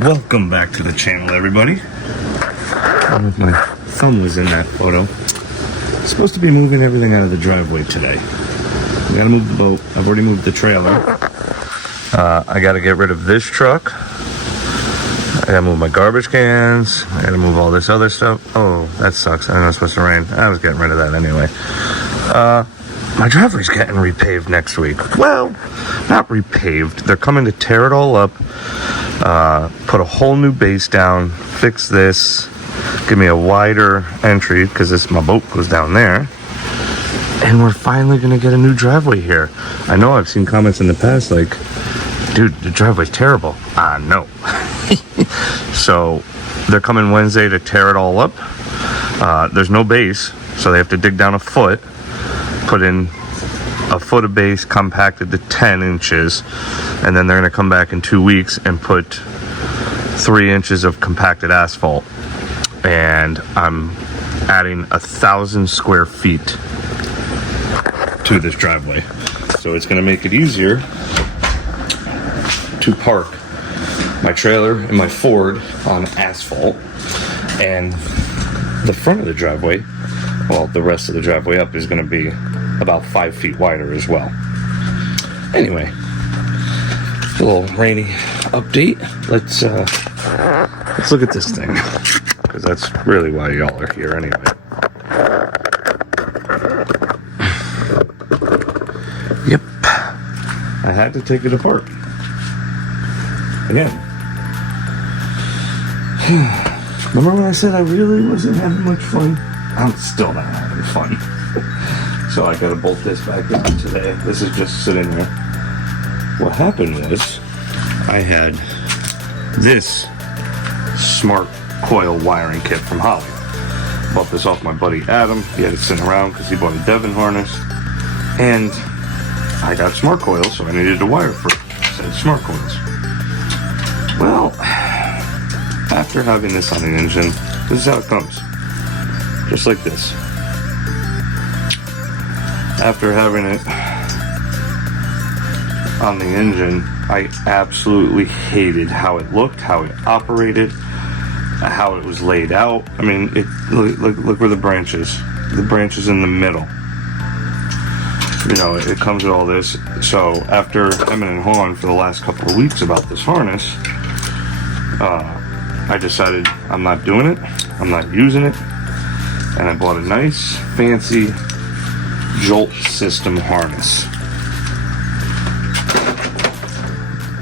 Welcome back to the channel, everybody. I don't know if my thumb was in that photo. Supposed to be moving everything out of the driveway today. We gotta move the boat. I've already moved the trailer. I gotta get rid of this truck. I gotta move my garbage cans. I gotta move all this other stuff. Oh, that sucks. I know it's supposed to rain. I was getting rid of that anyway. My driveway's getting repaved next week. Well, not repaved. They're coming to tear it all up, put a whole new base down, fix this, give me a wider entry because my boat goes down there. And we're finally going to get a new driveway here. I know I've seen comments in the past like, dude, the driveway's terrible. No. So they're coming Wednesday to tear it all up. There's no base, so they have to dig down a foot, put in a foot of base compacted to 10 inches, and then they're going to come back in 2 weeks and put 3 inches of compacted asphalt. And I'm adding 1,000 square feet to this driveway, so it's going to make it easier to park my trailer and my Ford on asphalt, and the front of the driveway, well, the rest of the driveway up is going to be about 5 feet wider as well. Anyway, a little rainy update. Let's look at this thing, because that's really why y'all are here anyway. Yep, I had to take it apart again. Remember when I said I really wasn't having much fun? I'm still not having fun. So I gotta bolt this back in today. This is just sitting there. What happened was, I had this smart coil wiring kit from Holly. Bought this off my buddy Adam. He had it sitting around because he bought a Devon harness. And I got smart coils, so I needed a wire for said smart coils. Well, after having this on the engine, this is how it comes. Just like this. After having it on the engine, I absolutely hated how it looked, how it operated, how it was laid out. I mean, look where the branch is. The branch is in the middle. You know, it comes with all this. So after hemming and hawing for the last couple of weeks about this harness, I decided I'm not doing it. I'm not using it. And I bought a nice, fancy Jolt system harness.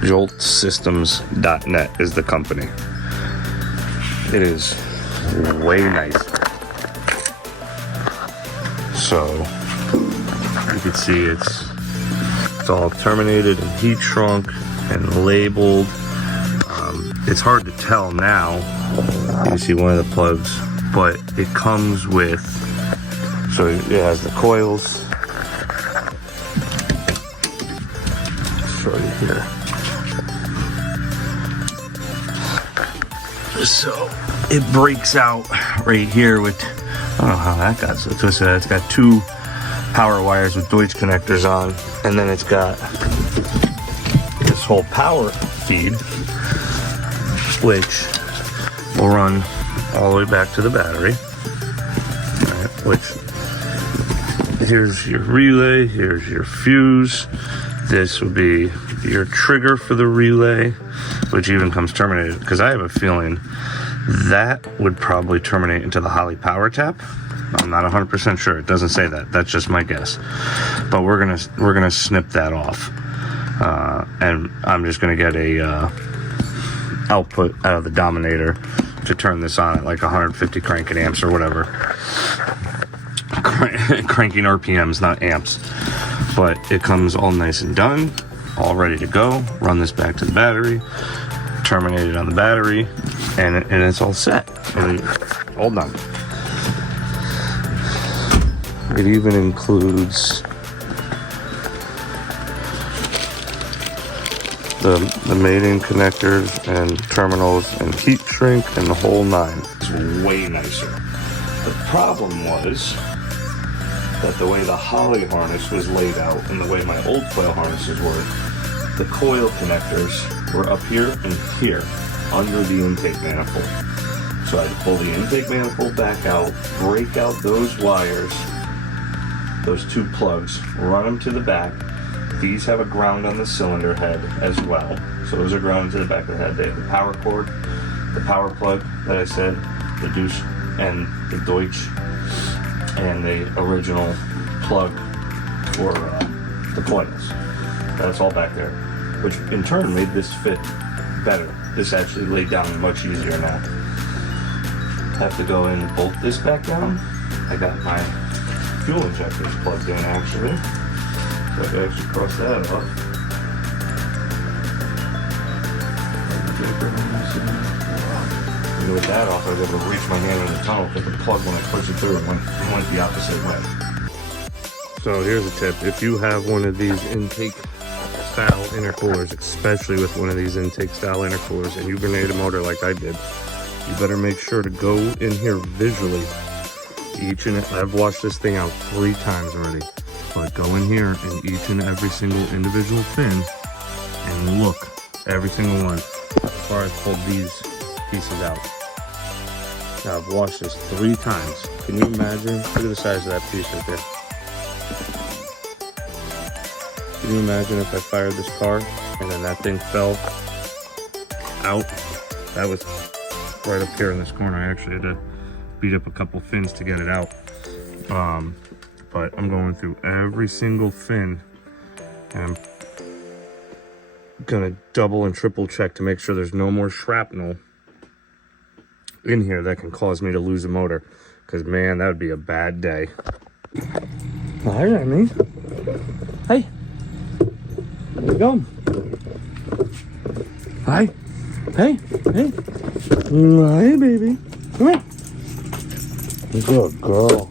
JoltSystems.net is the company. It is way nice. So you can see it's all terminated and heat shrunk and labeled. It's hard to tell now. You can see one of the plugs, but it comes with, so it has the coils. Show you here. So it breaks out right here with, I don't know how that got so twisted. It's got 2 power wires with Deutsch connectors on, and then it's got this whole power feed, which will run all the way back to the battery. Right, which, here's your relay, here's your fuse. This would be your trigger for the relay, which even comes terminated, because I have a feeling that would probably terminate into the Holly power tap. I'm not 100% sure. It doesn't say that. That's just my guess. But we're gonna snip that off, and I'm just gonna get a output out of the Dominator to turn this on at like 150 cranking amps or whatever. Cranking RPMs, not amps. But it comes all nice and done, all ready to go. Run this back to the battery, terminate it on the battery, and it's all set. And all done. It even includes the mating connectors and terminals and heat shrink and the whole nine. It's way nicer. The problem was that the way the Holly harness was laid out and the way my old coil harnesses were, the coil connectors were up here and here. under the intake manifold. So I pull the intake manifold back out, break out those wires, those 2 plugs, run them to the back. These have a ground on the cylinder head as well. So those are grounded to the back of the head. They have the power cord, the power plug that I said, the Deutsch and the Deutsch, and the original plug for the coils. That's all back there, which in turn made this fit better. This actually laid down much easier now. Have to go and bolt this back down. I got my fuel injectors plugged in actually, so I can actually cross that off. And with that off, I was able to reach my hand in the tunnel, but the plug, when I pushed it through, it went the opposite way. So here's a tip: if you have one of these intake style intercoolers, especially with one of these intake style intercoolers, and you grenade a motor like I did, you better make sure to go in here visually. I've washed this thing out 3 times already, but go in here and each and every single individual fin and look, every single one, as far as pulled these pieces out. Now I've washed this 3 times. Can you imagine? Look at the size of that piece right there. Can you imagine if I fired this car and then that thing fell out? That was right up here in this corner. I actually had to beat up a couple fins to get it out. But I'm going through every single fin and I'm gonna double and triple check to make sure there's no more shrapnel in here that can cause me to lose a motor, because man, that would be a bad day. Hi, Remy. Hey. Where you going? Hi. Hey. Hey. Hi, baby. Come here. Good girl.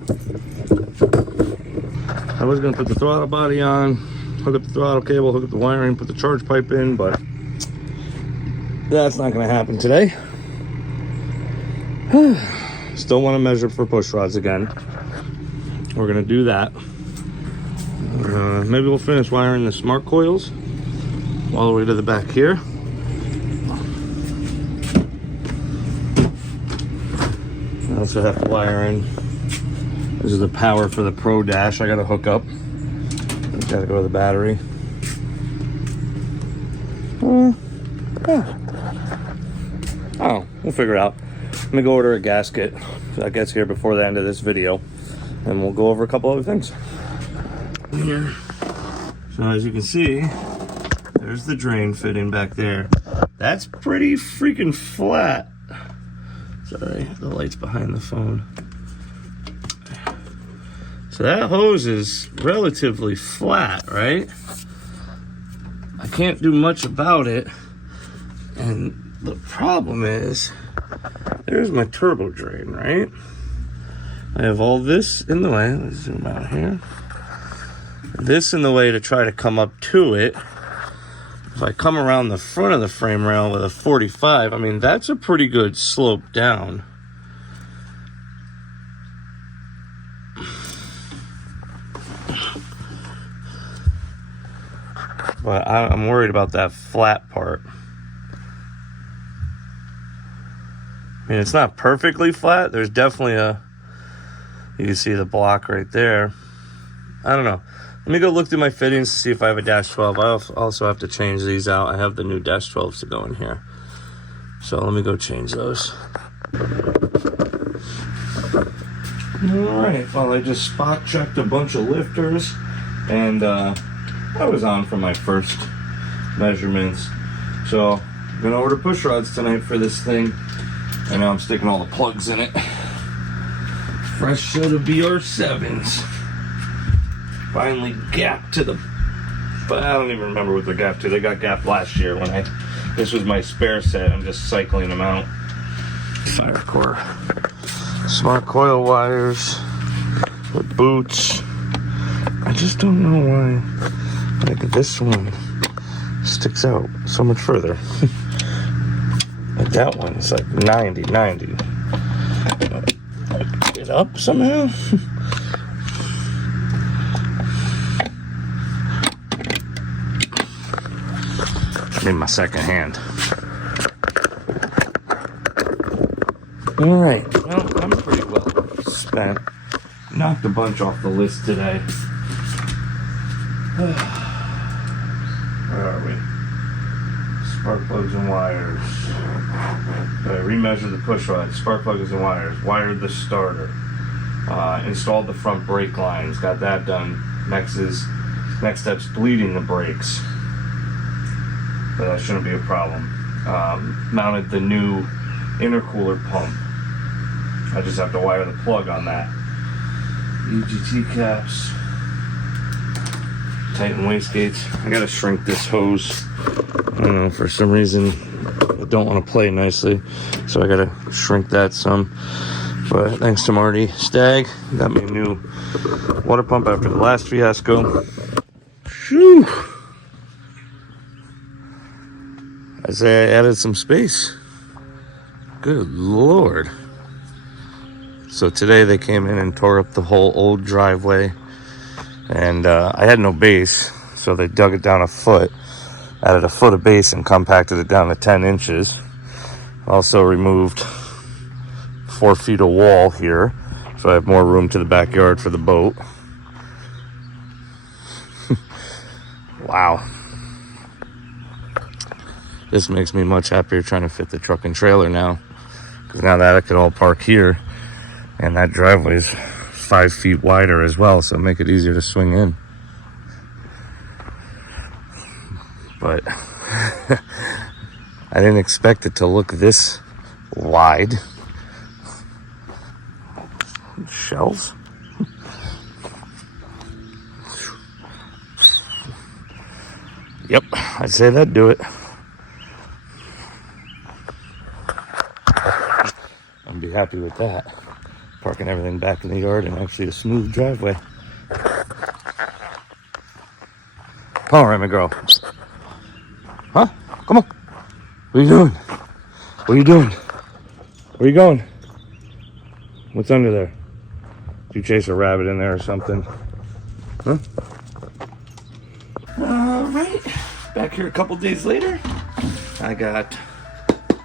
I was gonna put the throttle body on, hook up the throttle cable, hook up the wiring, put the charge pipe in, but that's not gonna happen today. Still want to measure for push rods again. We're gonna do that. Maybe we'll finish wiring the smart coils all the way to the back here. I also have to wire in. This is the power for the Pro Dash. I gotta hook up. Gotta go to the battery. Oh, we'll figure it out. Let me go order a gasket so that gets here before the end of this video, and we'll go over a couple other things. Here. So as you can see, there's the drain fitting back there. That's pretty freaking flat. Sorry, the light's behind the phone. So that hose is relatively flat, right? I can't do much about it. And the problem is, there's my turbo drain, right? I have all this in the way. Let's zoom out here. This in the way to try to come up to it. If I come around the front of the frame rail with a 45, I mean, that's a pretty good slope down. But I'm worried about that flat part. I mean, it's not perfectly flat. There's definitely you can see the block right there. I don't know. Let me go look through my fittings to see if I have a dash 12. I also have to change these out. I have the new dash 12s to go in here. So let me go change those. All right, well, I just spot checked a bunch of lifters, and I was on for my first measurements. So I'm gonna order push rods tonight for this thing. I know I'm sticking all the plugs in it. Fresh set of BR7s. Finally gapped to the, but I don't even remember what they're gapped to. They got gapped last year when this was my spare set. I'm just cycling them out. Fire core. Smart coil wires with boots. I just don't know why, like, this one sticks out so much further. Like that one is like 90. Get up somehow. I need my second hand. All right, well, I'm pretty well spent. Knocked a bunch off the list today. Where are we? Spark plugs and wires. I remeasured the push rod, spark plugs and wires, wired the starter, installed the front brake lines, got that done. Next step's bleeding the brakes, but that shouldn't be a problem. Mounted the new intercooler pump. I just have to wire the plug on that. EGT caps, tighten wastegates. I gotta shrink this hose. I don't know, for some reason I don't want to play nicely, so I gotta shrink that some. But thanks to Marty Stagg, got me a new water pump after the last fiasco. Phew. I say I added some space. Good Lord. So today they came in and tore up the whole old driveway, and I had no base, so they dug it down a foot, added a foot of base and compacted it down to 10 inches. Also removed 4 feet of wall here, so I have more room to the backyard for the boat. Wow. This makes me much happier trying to fit the truck and trailer now, because now that I can all park here, and that driveway is 5 feet wider as well, so make it easier to swing in. But I didn't expect it to look this wide. Shelves? Yep, I'd say that'd do it. I'd be happy with that. Parking everything back in the yard and actually a smooth driveway. All right, my girl. Huh? Come on. What are you doing? What are you doing? Where are you going? What's under there? Did you chase a rabbit in there or something? Huh? All right. Back here a couple days later. I got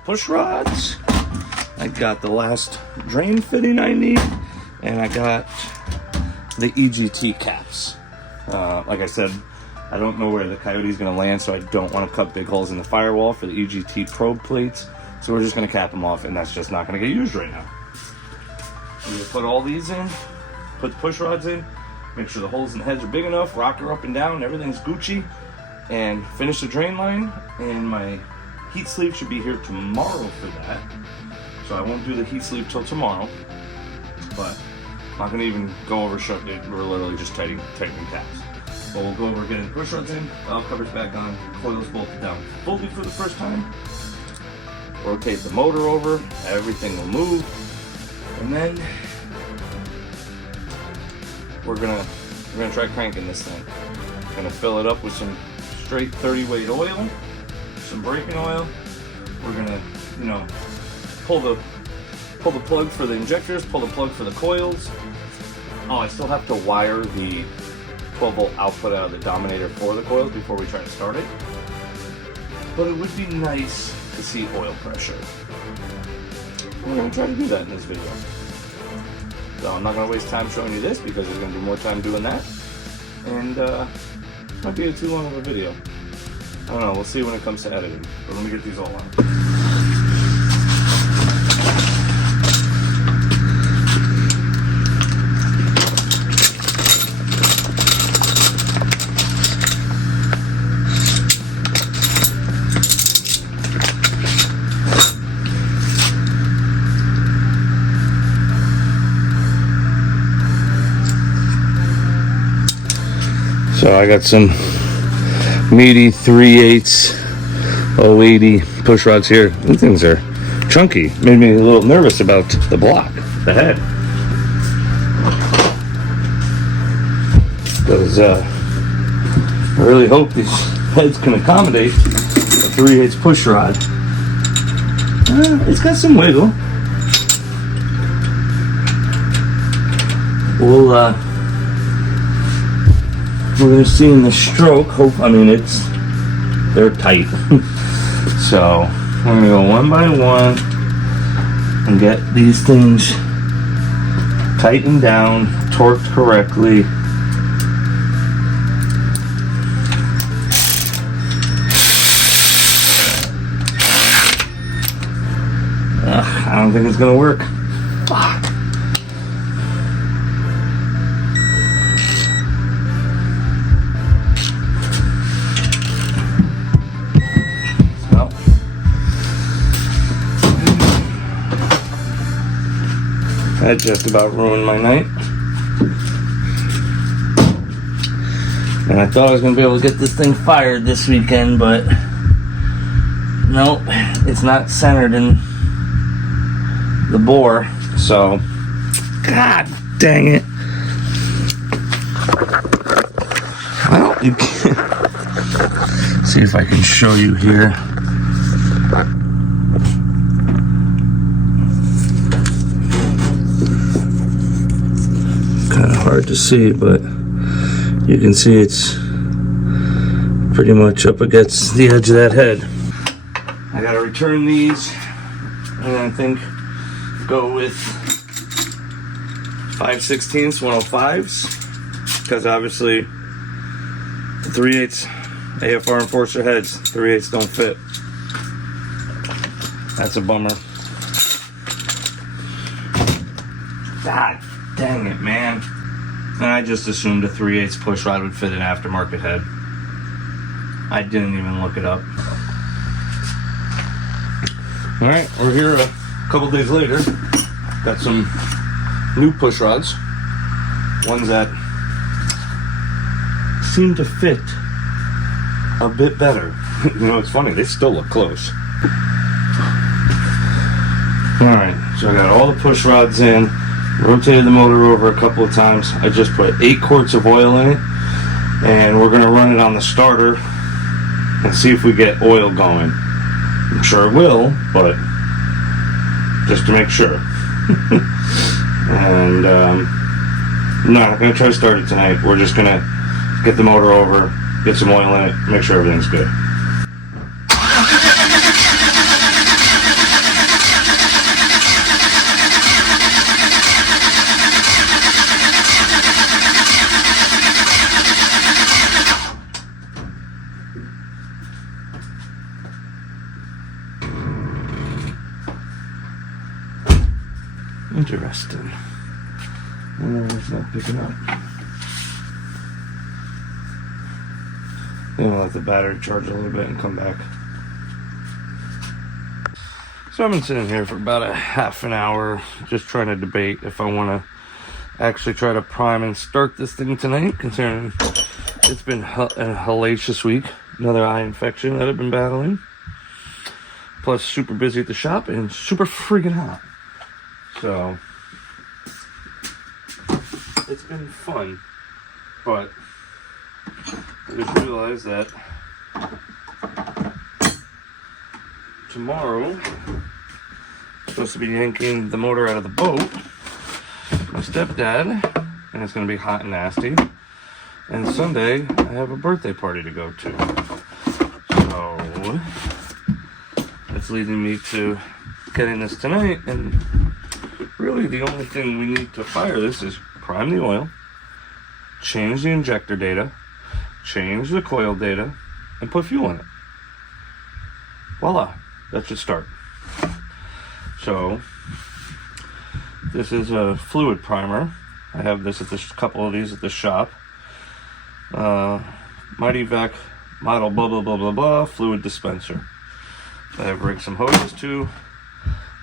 push rods. I got the last drain fitting I need. And I got the EGT caps. Like I said, I don't know where the Coyote's going to land, so I don't want to cut big holes in the firewall for the EGT probe plates. So we're just going to cap them off, and that's just not going to get used right now. I'm going to put all these in, put the push rods in, make sure the holes in the heads are big enough, rocker up and down, everything's Gucci, and finish the drain line. And my heat sleeve should be here tomorrow for that. So I won't do the heat sleeve till tomorrow, but I'm not going to even go over shut it. We're literally just tightening caps. But we'll go over getting the push rods in, valve covers back on, coils bolted down fully for the first time, rotate the motor over, everything will move, and then we're gonna try cranking this thing. Gonna fill it up with some straight 30 weight oil, some braking oil. We're gonna, pull the plug for the injectors, pull the plug for the coils. Oh, I still have to wire the 12-volt output out of the Dominator for the coils before we try to start it. But it would be nice to see oil pressure. We're going to try to do that in this video. So I'm not going to waste time showing you this because there's going to be more time doing that. And might be too long of a video. I don't know, we'll see when it comes to editing. But let me get these all on. So I got some meaty 3/8 080 push rods here. These things are chunky. Made me a little nervous about the block, the head. Because I really hope these heads can accommodate a 3/8 push rod. It's got some wiggle. We're gonna see in the stroke. They're tight. So we're gonna go one by one, and get these things tightened down, torqued correctly. I don't think it's gonna work. Fuck. So, that just about ruined my night. And I thought I was gonna be able to get this thing fired this weekend, but nope, it's not centered in the bore, so god dang it. Well, you can see if I can show you here. Kind of hard to see, but you can see it's pretty much up against the edge of that head. I gotta return these, and I think go with 5/16 105s, because obviously the 3/8 AFR Enforcer heads, 3/8 don't fit. That's a bummer. God dang it, man. And I just assumed a 3/8 push rod would fit an aftermarket head. I didn't even look it up. Alright, we're here a couple days later. Got some new push rods. Ones that seem to fit a bit better. You know, it's funny, they still look close. Alright, so I got all the push rods in. Rotated the motor over a couple of times. I just put 8 quarts of oil in it, and we're going to run it on the starter and see if we get oil going. I'm sure it will, but just to make sure. And no, I'm not going to try to start it tonight. We're just going to get the motor over, get some oil in it, make sure everything's good. Interesting. It's not picking up. Then we'll let the battery charge a little bit and come back. So I've been sitting here for about a half an hour just trying to debate if I want to actually try to prime and start this thing tonight, considering it's been a hellacious week. Another eye infection that I've been battling. Plus super busy at the shop and super freaking hot. So it's been fun, but I just realized that tomorrow I'm supposed to be yanking the motor out of the boat, my stepdad, and it's going to be hot and nasty. And Sunday I have a birthday party to go to, so it's leading me to getting this tonight. And really the only thing we need to fire this is prime the oil, change the injector data, change the coil data, and put fuel in it. Voila, that should start. So this is a fluid primer. I have this at this couple of these at the shop. Mighty Vac model blah blah blah blah blah fluid dispenser. I have rigged some hoses too.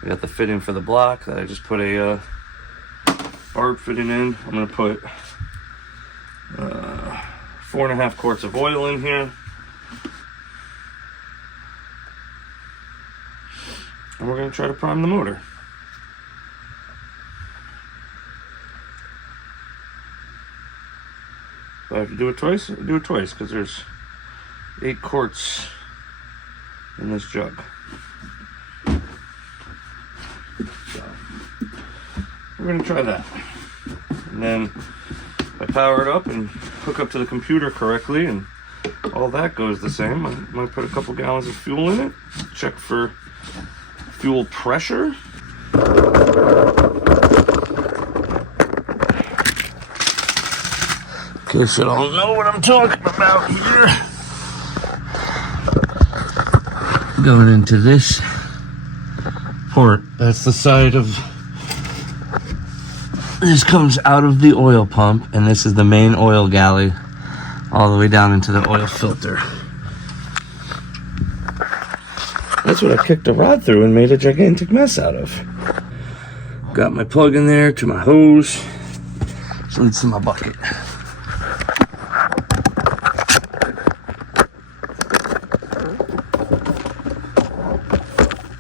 I got the fitting for the block that I just put a barb fitting in. I'm going to put 4.5 quarts of oil in here. And we're going to try to prime the motor. If I have to do it twice, I'll do it twice, because there's 8 quarts in this jug. So we're going to try that. And then if I power it up and hook up to the computer correctly and all that goes the same, I might put a couple gallons of fuel in it, check for fuel pressure, In case you don't know what I'm talking about here. Going into this port, that's the side of, this comes out of the oil pump, and this is the main oil galley all the way down into the oil filter. That's what I kicked a rod through and made a gigantic mess out of. Got my plug in there to my hose. This leads to my bucket.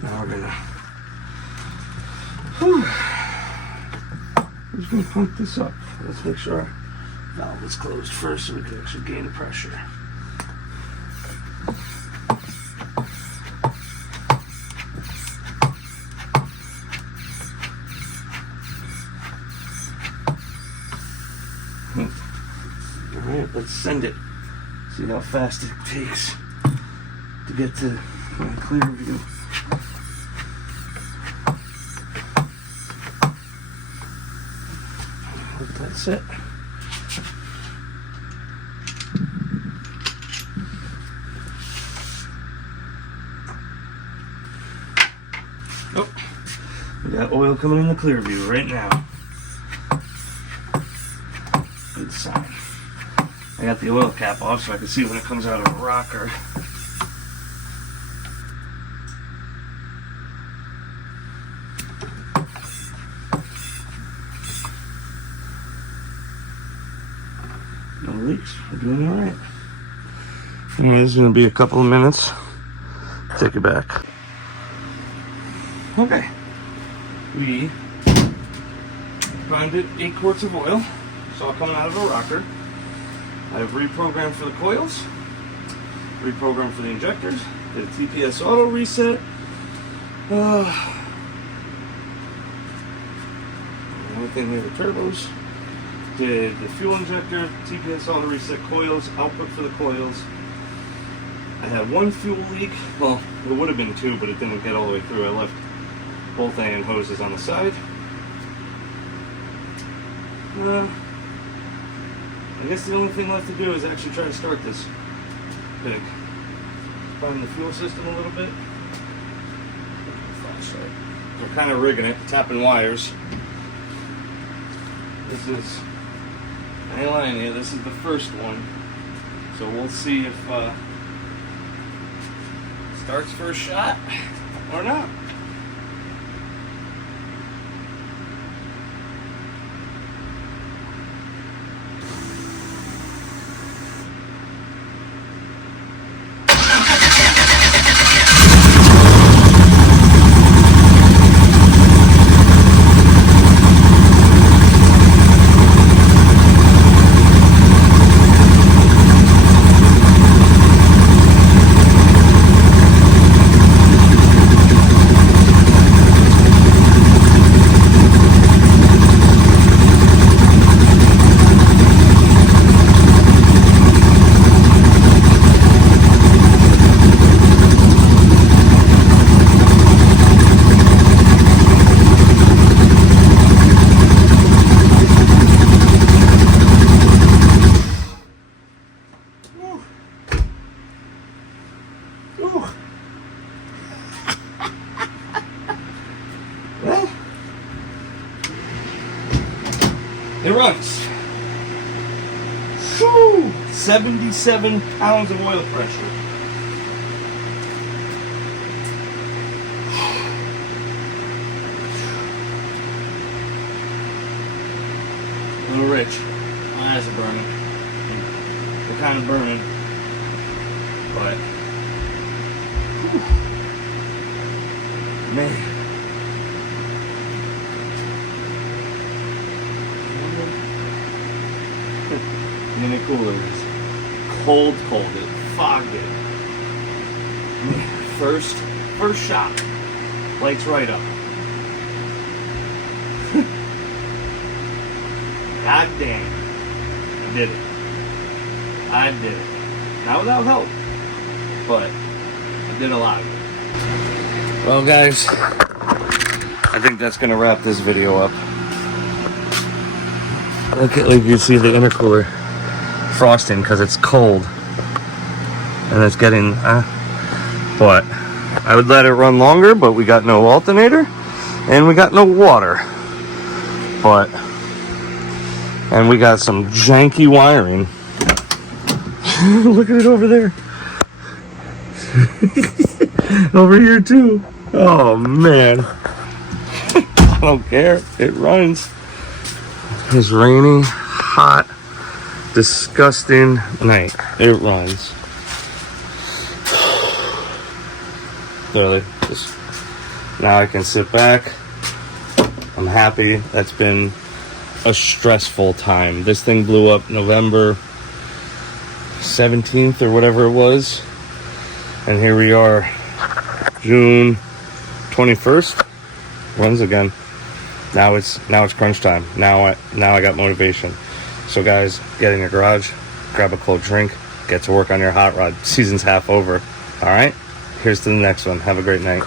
Now we're gonna, I'm just gonna pump this up. Let's make sure our valve is closed first so we can actually gain the pressure. Alright, let's send it. See how fast it takes to get to my clear view. Let that sit. Oh, we got oil coming in the clear view right now. Good sign. I got the oil cap off so I can see when it comes out of a rocker. No leaks. We're doing alright. Anyway, this is going to be a couple of minutes. Take it back. Okay. We primed it 8 quarts of oil. It's all coming out of a rocker. I've reprogrammed for the coils, reprogrammed for the injectors, did a TPS auto reset. Everything near the turbos. Did the fuel injector, TPS auto reset, coils, output for the coils. I had 1 fuel leak. Well, it would have been 2, but it didn't get all the way through. I left both AN hoses on the side. I guess the only thing left to do is actually try to start this pig. Find the fuel system a little bit. Flashlight. We're kind of rigging it, tapping wires. This is, I ain't lying to you, this is the first one. So we'll see if it starts first shot or not. Well, it runs. Whew, 77 pounds of oil pressure. A little rich. My eyes are burning. They're kind of burning. But, whew, man. And then it cooler is cold, it fogged it. First shot, lights right up. God damn, I did it. I did it. Not without help, but I did a lot of it. Well, guys, I think that's gonna wrap this video up. Look at, like, you see the intercooler frosting because it's cold and it's getting but I would let it run longer, but we got no alternator and we got no water, and we got some janky wiring. Look at it over there. Over here too. Oh man. I don't care. It runs. It's rainy, hot, disgusting night. It runs. Literally, just now I can sit back. I'm happy. That's been a stressful time. This thing blew up November 17th or whatever it was, and here we are, June 21st. Runs again. Now it's crunch time. Now I got motivation. So guys, get in your garage, grab a cold drink, get to work on your hot rod. Season's half over. All right, here's to the next one. Have a great night.